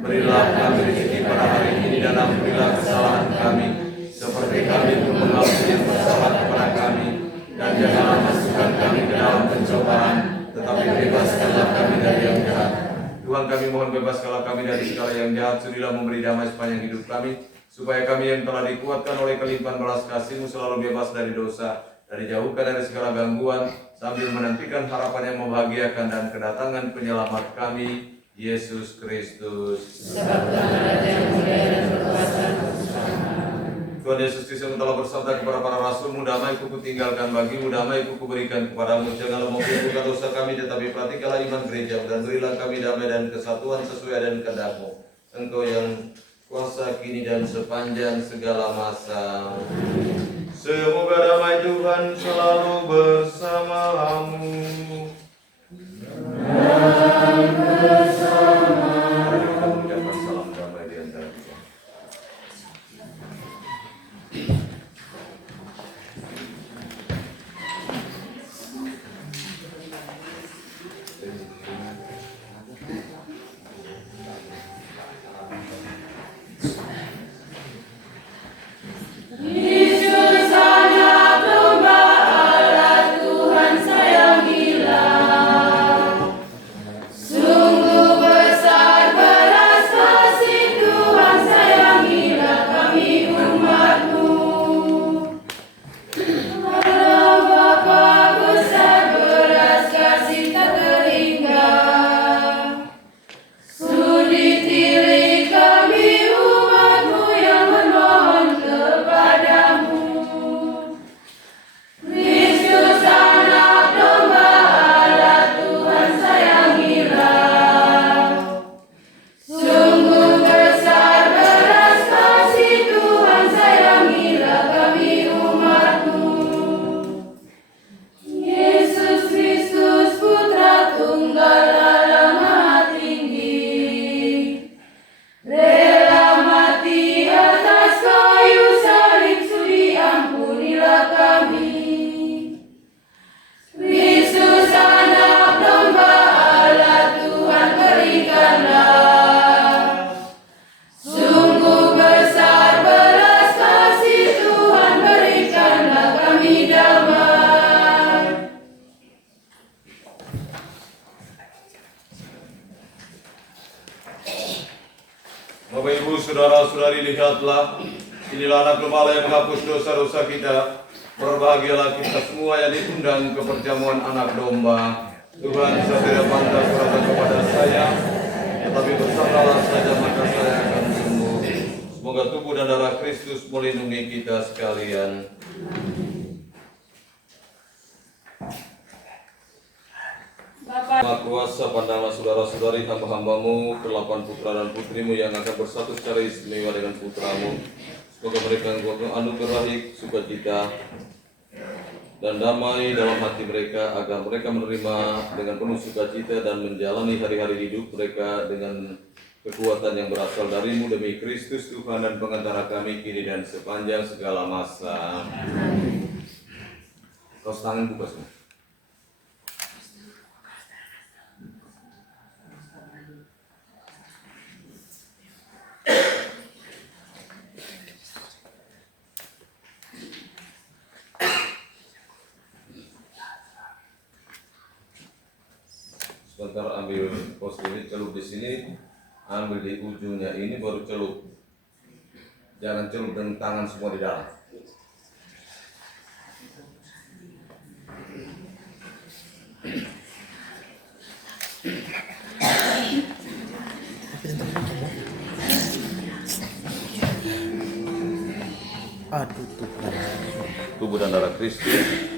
Berilah kami rezeki pada hari ini dan ampunilah kesalahan kami, seperti kami pun mengampuni yang bersalah kepada kami, dan janganlah masukkan kami ke dalam pencobaan, tetapi bebaskanlah kami dari yang jahat. Tuhan kami mohon bebaskanlah kami dari segala yang jahat, sudilah memberi damai sepanjang hidup kami, supaya kami yang telah dikuatkan oleh kelimpahan belas kasih-Mu selalu bebas dari dosa, dan dijauhkan dari segala gangguan, sambil menantikan harapan yang membahagiakan dan kedatangan penyelamat kami, Yesus Kristus. Tuhan Yesus Kristus yang telah bersabda kepada para rasul-Mu, damai-Ku kutinggalkan bagimu, damai-Ku kuberikan kepadamu. Janganlah memperhatikan dosa kami, tetapi perhatikanlah iman gereja-Mu, dan berilah kami damai dan kesatuan sesuai dengan kehendak-Mu. Engkau yang kuasa kini dan sepanjang segala masa. Semoga damai Tuhan selalu bersamamu. Ucapkan salam damai di antara kita. Yesus hanya domba Bapak Ibu saudara-saudari, lihatlah, inilah anak gembala yang menghapus dosa-dosa kita. Berbahagialah kita semua yang diundang ke perjamuan anak domba. Tuhan, saya tidak pantas berkata kepada saya, tetapi bersabdalah saja maka saya akan sembuh. Semoga tubuh dan darah Kristus melindungi kita sekalian. Maha Kuasa, pandanglah saudara-saudari hamba-hambamu, ke-8 putra dan putrimu yang akan bersatu secara istimewa dengan putramu. Semoga mereka anugerahi sukacita dan damai dalam hati mereka, agar mereka menerima dengan penuh sukacita dan menjalani hari-hari hidup mereka dengan kekuatan yang berasal darimu, demi Kristus Tuhan dan pengantara kami kini dan sepanjang segala masa. Kaos tangan buka semua. Sebentar, ambil pos ini, celup di sini, ambil di ujungnya ini, baru celup. Jangan celup dengan tangan semua di dalam. Tubuh dan darah Kristus.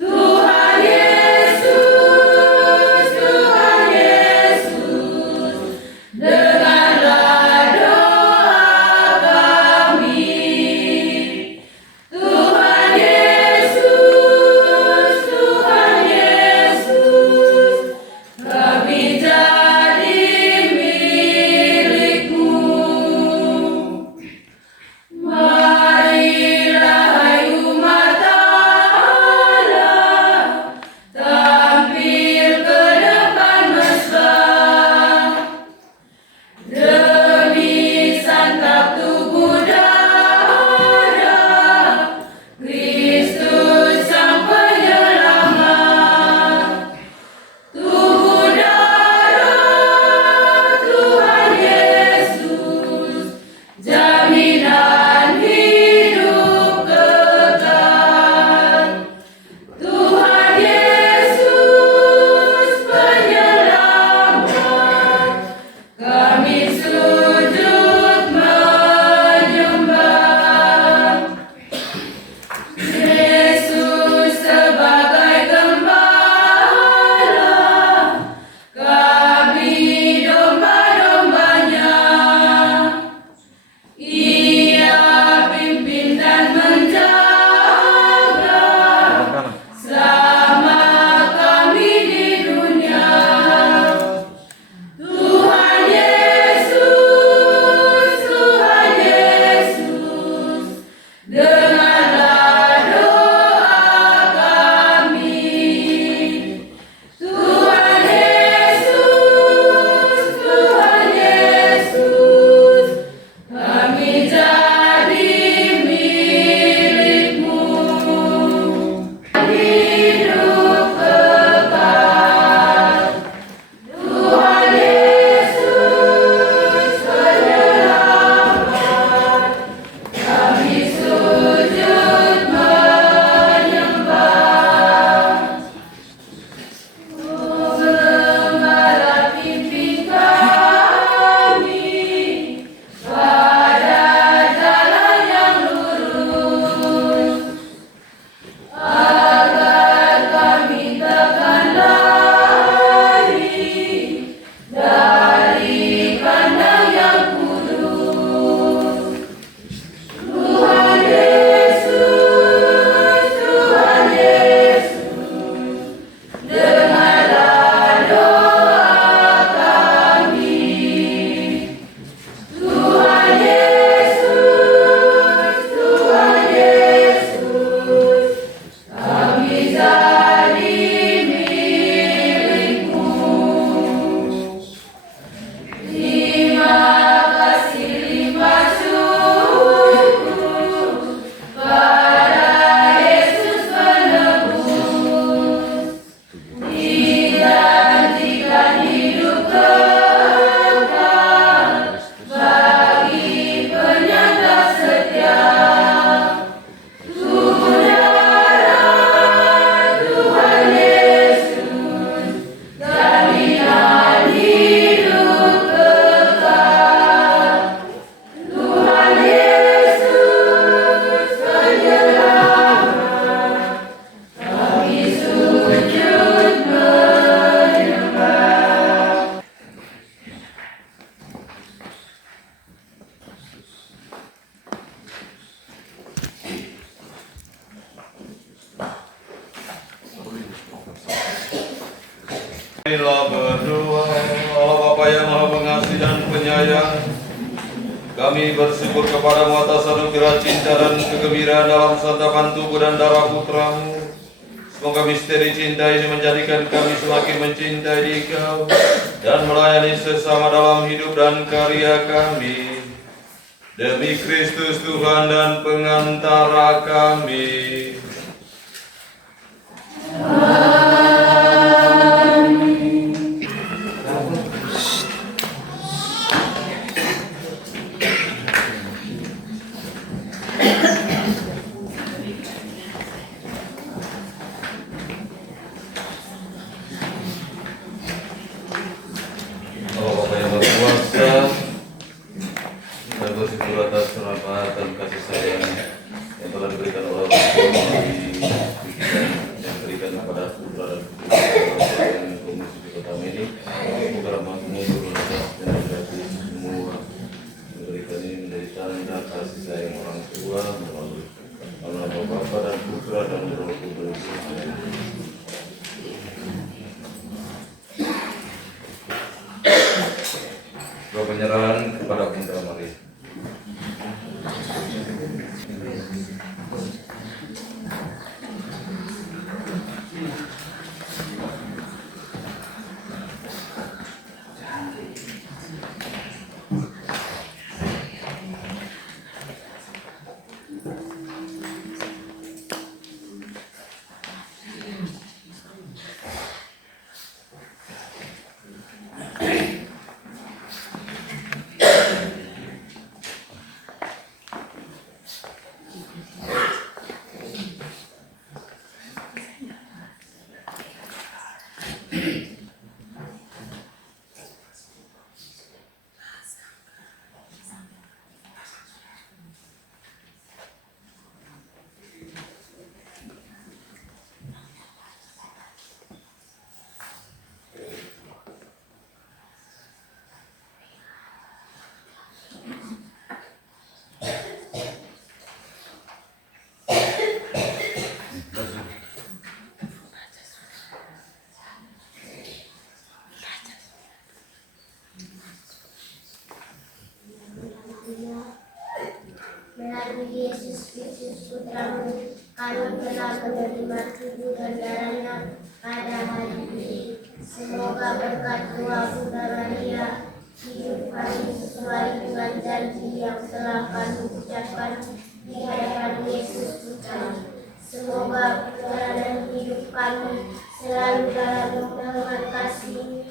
Tuhan Yesus penyayang, kami bersyukur kepadamu atas anugerah cinta dan kegembiraan dalam santapan tubuh dan darah putramu. Semoga misteri cinta ini menjadikan kami semakin mencintai Dikau dan melayani sesama dalam hidup dan karya kami. Demi Kristus Tuhan dan pengantara kami. Penyerahan kepada Bunda Maria. Melalui Yesus Kristus Putramu, kami telah menerima tubuh dan darahnya pada hari ini. Semoga berkat doa Bunda Maria, hidup kami sesuai dengan janji yang telah kami ucapkan di hadapan Yesus Putramu. Semoga perjalanan hidup kami selalu dalam naungan kasih.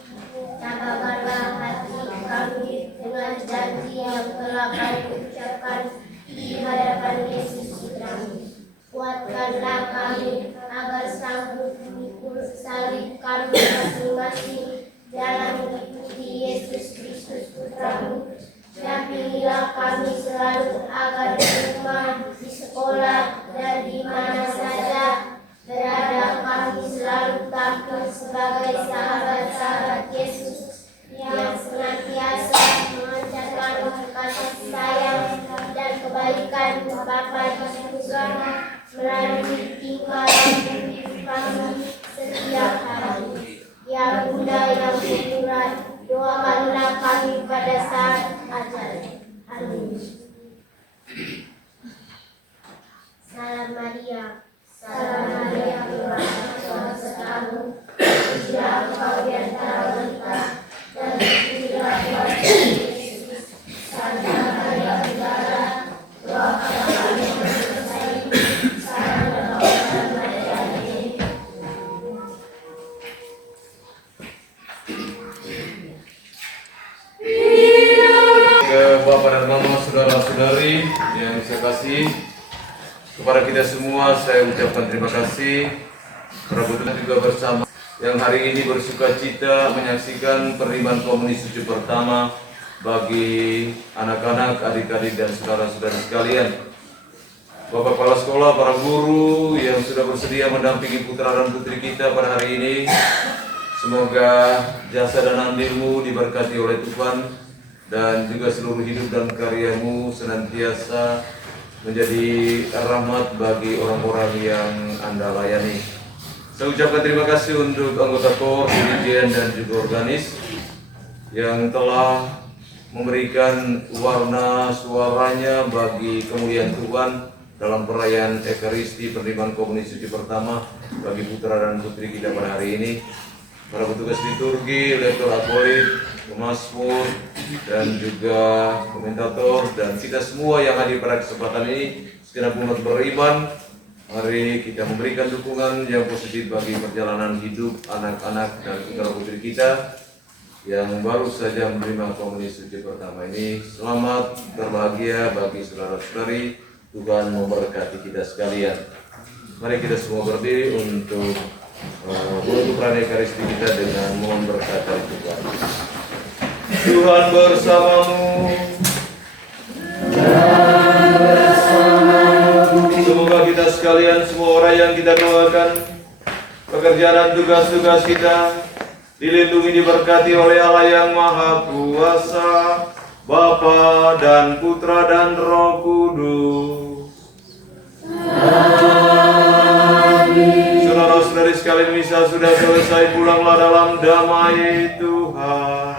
Jagakanlah hati kami dengan janji yang telah kami ucapkan di hadapan Yesus Putramu. Kuatkanlah kami agar sanggup memikul salib kami masing-masing dalam mengikuti Yesus Kristus Putramu. Dampingilah kami selalu agar di rumah, di sekolah, dan di mana saja berada kami selalu tampil sebagai sahabat-sahabat Yesus yang senantiasa memancarkan kasih sayang dan kebaikan Bapa di surga melalui tingkah laku kami setiap hari. Ya Bunda yang pemurah, doakanlah kami pada saat ajal. Amin. Salam Maria, salam Maria, Tuhan sertamu. Pujilah Engkau di antara wanita, dan pujilah Tuhan Yesus. Santa Maria Bunda, doakanlah kami berdosa. Salam Bapa Maria. Ke Bapak dan Mama, saudara-saudari yang saya kasih, kepada kita semua saya ucapkan terima kasih. Kebetulan juga bersama yang hari ini bersuka cita menyaksikan penerimaan komuni suci pertama bagi anak-anak, adik-adik dan saudara-saudara sekalian. Bapak kepala sekolah, para guru yang sudah bersedia mendampingi putra dan putri kita pada hari ini, semoga jasa dan andilmu diberkati oleh Tuhan dan juga seluruh hidup dan karyamu senantiasa menjadi rahmat bagi orang-orang yang Anda layani. Saya ucapkan terima kasih untuk anggota KOR, dirijen dan juga organis yang telah memberikan warna suaranya bagi kemuliaan Tuhan dalam perayaan Ekaristi penerimaan komunis suci pertama bagi putra dan putri kita pada hari ini. Para petugas liturgi, lektor apolit, pemasmur, dan juga komentator, dan kita semua yang hadir pada kesempatan ini, segenap umat beriman, mari kita memberikan dukungan yang positif bagi perjalanan hidup anak-anak dan putra putri kita yang baru saja menerima komunis suci pertama ini. Selamat berbahagia bagi saudara-saudari, Tuhan memberkati kita sekalian. Mari kita semua berdiri untuk menutup perayaan Ekaristi kita dengan mohon berkat dari Tuhan. Tuhan bersamamu. Semoga kita sekalian, semua orang yang kita doakan, pekerjaan dan tugas-tugas kita dilindungi, diberkati oleh Allah yang Maha Kuasa, Bapa dan Putra dan Roh Kudus. Saudara-saudari sekalian, misa sudah selesai, pulanglah dalam damai Tuhan.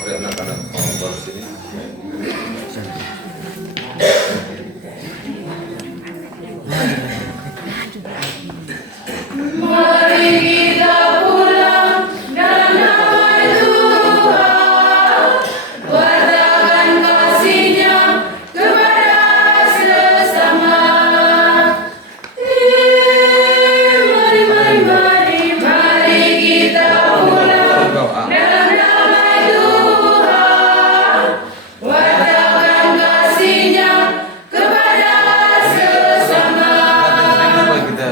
Mari anak-anak mau sini. Mari kita pulang dalam nama Tuhan, wartakan kasih-Nya kepada sesama. Mari kita pulang dalam nama Tuhan, wartakan kasih-Nya kepada sesama. Kita